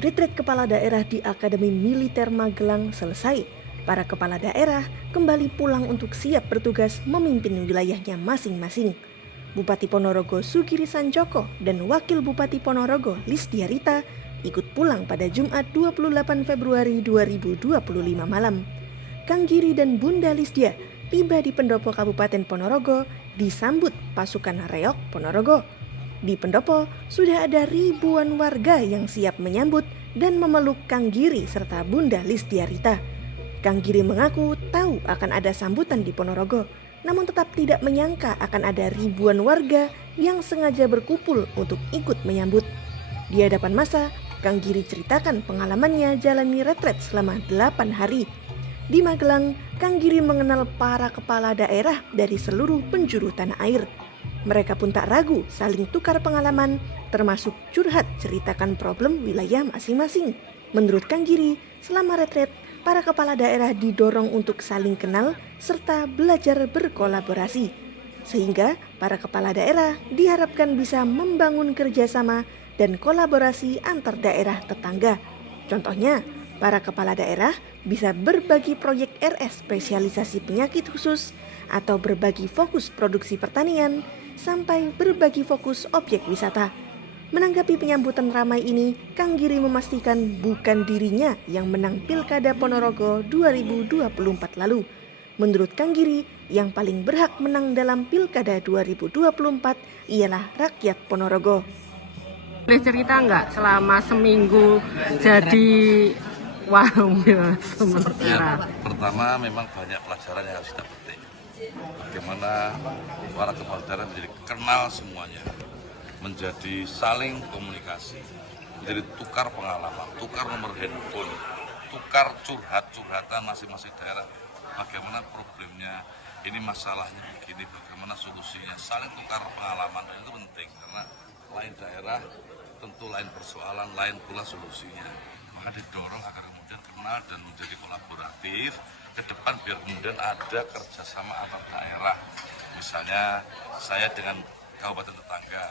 Retret kepala daerah di Akademi Militer Magelang selesai. Para kepala daerah kembali pulang untuk siap bertugas memimpin wilayahnya masing-masing. Bupati Ponorogo Sugiri Sanjoko dan Wakil Bupati Ponorogo Lisdia Rita ikut pulang pada Jumat 28 Februari 2025 malam. Kang Giri dan Bunda Lisdia tiba di Pendopo Kabupaten Ponorogo disambut pasukan Reok Ponorogo. Di Pendopo sudah ada ribuan warga yang siap menyambut dan memeluk Kang Giri serta Bunda Lisdia Rita. Kang Giri mengaku tahu akan ada sambutan di Ponorogo, namun tetap tidak menyangka akan ada ribuan warga yang sengaja berkumpul untuk ikut menyambut. Di hadapan massa, Kang Giri ceritakan pengalamannya jalani retret selama 8 hari. Di Magelang, Kang Giri mengenal para kepala daerah dari seluruh penjuru tanah air. Mereka pun tak ragu saling tukar pengalaman, termasuk curhat ceritakan problem wilayah masing-masing. Menurut Kang Giri, selama retret, para kepala daerah didorong untuk saling kenal serta belajar berkolaborasi. Sehingga para kepala daerah diharapkan bisa membangun kerjasama dan kolaborasi antar daerah tetangga. Contohnya, para kepala daerah bisa berbagi proyek RS spesialisasi penyakit khusus atau berbagi fokus produksi pertanian sampai berbagi fokus objek wisata. Menanggapi penyambutan ramai ini, Kang Giri memastikan bukan dirinya yang menang Pilkada Ponorogo 2024 lalu. Menurut Kang Giri, yang paling berhak menang dalam Pilkada 2024 ialah rakyat Ponorogo. Boleh cerita nggak selama seminggu jadi sementara? Pertama memang banyak pelajaran yang harus kita petik. Bagaimana para kepala daerah menjadi kenal semuanya, menjadi saling komunikasi, menjadi tukar pengalaman, tukar nomor handphone, tukar curhatan masing-masing daerah. Bagaimana problemnya, ini masalahnya begini, bagaimana solusinya, saling tukar pengalaman. Dan itu penting karena lain daerah tentu lain persoalan, lain pula solusinya. Maka didorong agar kemudian kenal dan menjadi kolaboratif ke depan biar kemudian ada kerjasama antar daerah. Misalnya saya dengan kabupaten tetangga,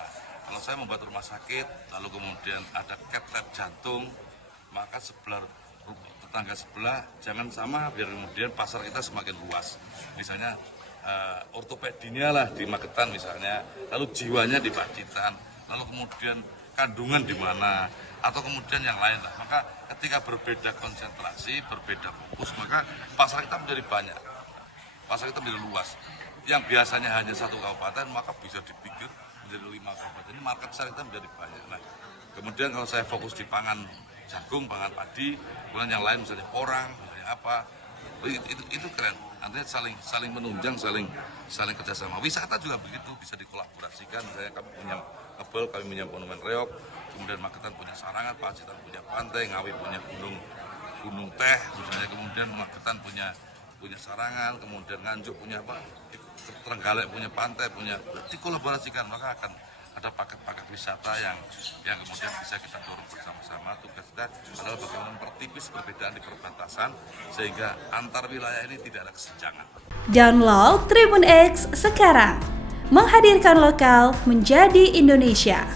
kalau saya membuat rumah sakit lalu kemudian ada cath lab jantung, maka sebelah tetangga sebelah jangan sama biar kemudian pasar kita semakin luas. Misalnya ortopedinya lah di Magetan misalnya, lalu jiwanya di Pacitan, lalu kemudian kandungan di mana, atau kemudian yang lain lah. Maka ketika berbeda konsentrasi, berbeda fokus, maka pasar kita menjadi banyak, pasar kita menjadi luas. Yang biasanya hanya satu kabupaten, maka bisa dipikir menjadi 5 kabupaten. Ini market share kita menjadi banyak. Nah, kemudian kalau saya fokus di pangan jagung, pangan padi, kemudian yang lain misalnya orang, misalnya apa, itu keren. Artinya saling menunjang, saling kerjasama. Wisata juga begitu, bisa dikolaborasikan. Misalnya kami punya Kebel, kami punya Monumen Reok, kemudian Magetan punya Sarangan, Pacitan punya pantai, Ngawi punya gunung teh, misalnya kemudian Magetan punya Sarangan, kemudian Nganjuk punya apa, Trenggalek punya pantai, punya dikolaborasikan, maka akan ada paket-paket wisata yang kemudian bisa kita dorong bersama-sama. Tugas kita adalah bagaimana mempertipis perbedaan di perbatasan sehingga antar wilayah ini tidak ada kesenjangan. Download Tribun X sekarang, menghadirkan lokal menjadi Indonesia.